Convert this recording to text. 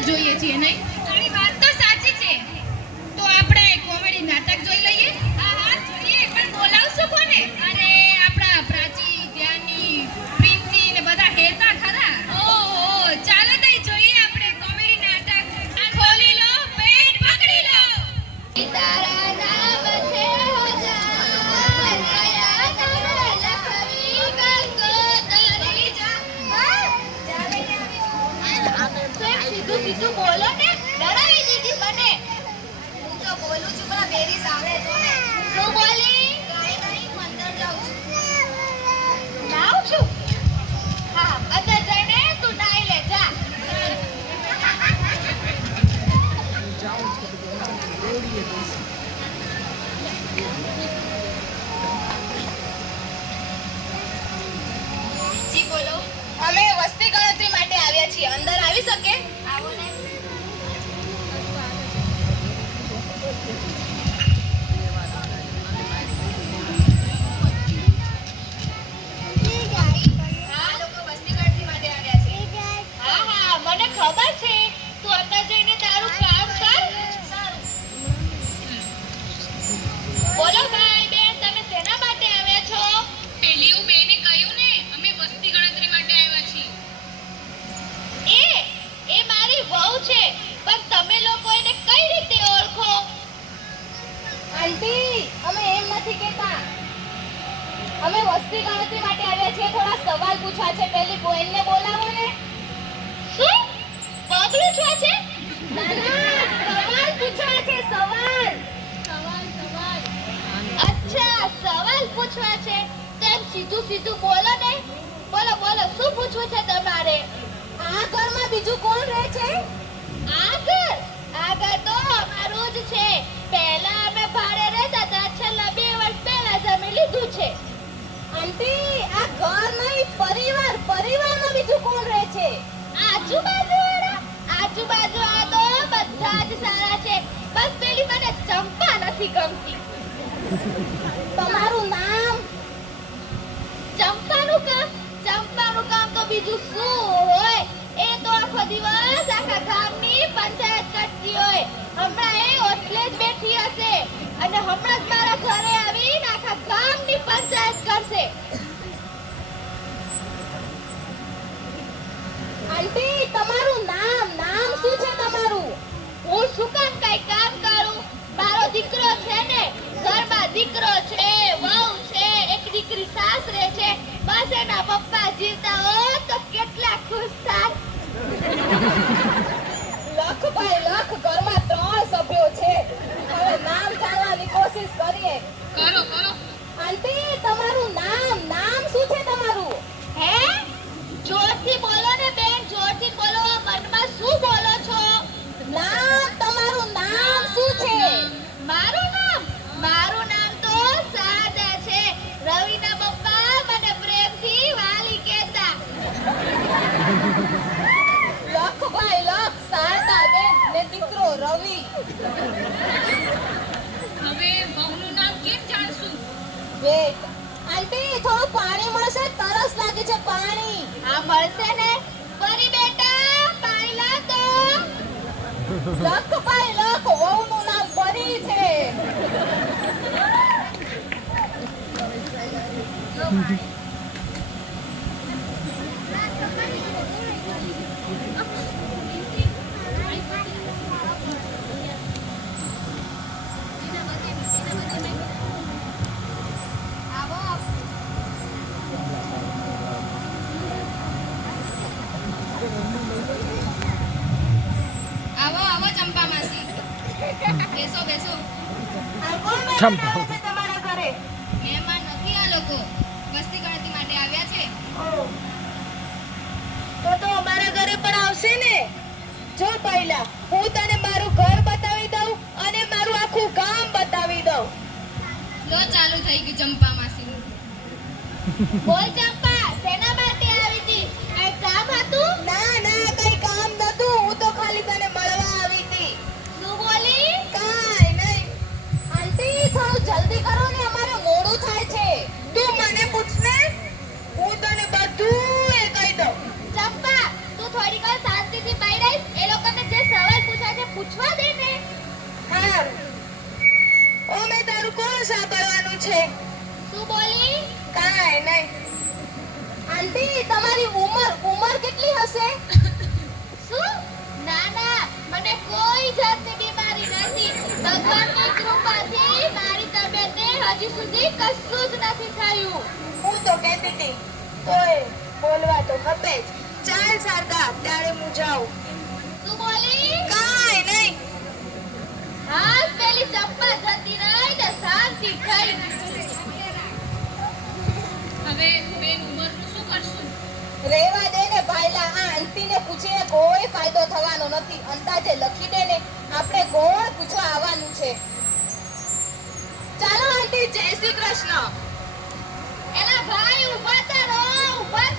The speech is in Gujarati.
જ જોઈએ છીએ નહીં? તારી વાત તો સાચી છે. તો આપણે કોમેડી નાટક જોઈ લઈએ. હા હા જોઈએ, પણ બોલાવશું કોને? અરે આપણા પ્રાચી, જ્ઞાની, પ્રિન્સી ને બધા હેતા ખરા. ઓહો ચાલો તઈ જોઈએ આપણે કોમેડી નાટક. આ ખોલી લો, પેટ પકડી લો. તારા નામ છે હોજાર, કયા નામ લખવી ગંગોત્રી જા. સીધું સીધું બોલો ને, ડરાવી દીધી મને. હું તો બોલું છું પણ બેરી સામે જો ને. શું બોલી? કાઈ નહીં, હું અંદર જાઉં છું. નાઉં છું? હા અંદર જઈને તું નાઈ લે જા. જી બોલો. અમે વસ્તી ગણતરી માટે આવ્યા છીએ, અંદર આવી શકે? આવો ને. હા લોકો વસ્તી ગણતરી માટે આવ્યા છે. હા હા મને ખબર છે. તું અંદર જઈને તારું કામ કર. સારું. બોલો ભાઈ બેન, તમે શેના માટે આવ્યા છો? પેલીઓ બેને કહ્યું ને, અમે વસ્તી ગણતરી માટે આવ્યા છીએ. એ મારી વહુ છે, પણ તમે લોકો એને કઈ રીતે ઓળખો? આંટી, અમે એમ નથી કહેતા. અમે વસ્તી ગણતરી માટે આવ્યા છીએ. થોડા સવાલ પૂછવા છે. પેલી બોયને બોલાવો ને. શું પગલું છો છે? ના ના, સવાલ પૂછવા છે. સવાલ. અચ્છા, સવાલ પૂછવા છે. તેમ સીધું સીધું બોલો ને. બોલો બોલો, શું પૂછવું છે તમારે? આ ઘરમાં બીજું કોણ રહે છે? આ ઘર તો અમારું જ છે. પહેલા અમે ભાડે રહેતા હતા, છેલ્લા 2 વર્ષ પહેલા જ અમે લીધું છે. આંટી, આ ઘર નહીં, પરિવારમાં બીજું કોણ રહે છે? આજુબાજુ આ તો બધા જ સારા છે. બસ પેલી મને ચંપા નથી ગમતી. તમારું નામ? ચંપાનું કામ તો બીજું શું હોય? એ તો આખો દિવસ આખા ગામની પંચાયત કરતી હોય. હમણાં એ ઓટલે જ બેઠી હશે અને હમણાં જ મારા ઘરે આવીને આખા ગામની પંચાયત કરશે. આંટી, તમારું નામ શું છે તમારું? હું શું કામ કઈ કામ કરું? મારો દીકરો છે ને, ઘરમાં દીકરો છે, વહુ છે, એક દીકરી સાસરે છે. બસ એના પપ્પા જીવતા હોત તો કેટલા ખુશ થાત. લખ, ઘરમાં 3 સભ્યો છે. હવે નામ જાણવાની કોશિશ કરીએ. કરો. આંટી, તમારું નામ શું છે તમારું? હે? જોરથી બોલો ને બેન, જોરથી બોલો. મનમાં શું બોલો છો? તમારું નામ શું છે? મારું નામ તો સાદા છે. રવિના પપ્પા મને પ્રેમથી વાલી કહેતા. લખ, સાદા બેન ને દીકરો રવિ. હવે વહુનું નામ કેમ જાણશું? વેટ. આંટી, થોડું પાણી મળશે? તરસ લાગે છે. પાણી. હા મળશે ને. પરી બેટા, પાણી લાવ તો. લખ, વહુનું નામ પરી છે. આવો ચંપા માસી. બેસો. તમારા ઘરે મહેમાન નથી. આ લોકો વસ્તી ગણતરી માટે આવ્યા છે. તો અમારા ઘરે પણ આવશે ને. જો પહેલા હું તને મારું ઘર બતાવી દઉં અને મારું આખું ગામ બતાવી દઉં. લો ચાલુ થઈ ગયું ચંપા માસી. બોલ ચંપા, શેના માટે આવી હતી? કઈ કામ હતું? ના કઈ કામ નતું. હું તો ખાલી તને મળવા આવી હતી. શું બોલી? કાઈ નહીં. આંટી, થોડું જલ્દી કરો ને, અમારે મોડું થાય છે. તું મને પૂછ ને, હું તને બધું એ કહી દઉં. ચંપા, તું થોડીક વાર શાંતિથી બેસી રહીશ. એ લોકોને જે આંટી તમારી ઉંમર કેટલી હશે? શું? ના ના, મને કોઈ જાતની બીમારી નથી. ભગવાનની કૃપાથી મારી તબિયતને હજી સુધી કશું જ નથી થયું. હું તો કહેતી હતી તોય બોલવા તો ખપે જ. ચાલ શારદા, ત્યારે હું જાઉં. તું બોલી? કાંઈ નહીં. હા, પેલી ચંપા જતી રહી ને શાંતિ થઈ. હવે બેન ઉંમરનું શું કરશું? રેવા દે ને ભાઈલા, આ આંટીને પૂછીને કોઈ ફાયદો થવાનો નથી. અંદાજે લખી દે ને, આપણે કોણ પૂછવા આવવાનું છે. ચાલો આંટી, જય શ્રી કૃષ્ણ. એલા ભાઈ ઊભા તો રહો, ઊભા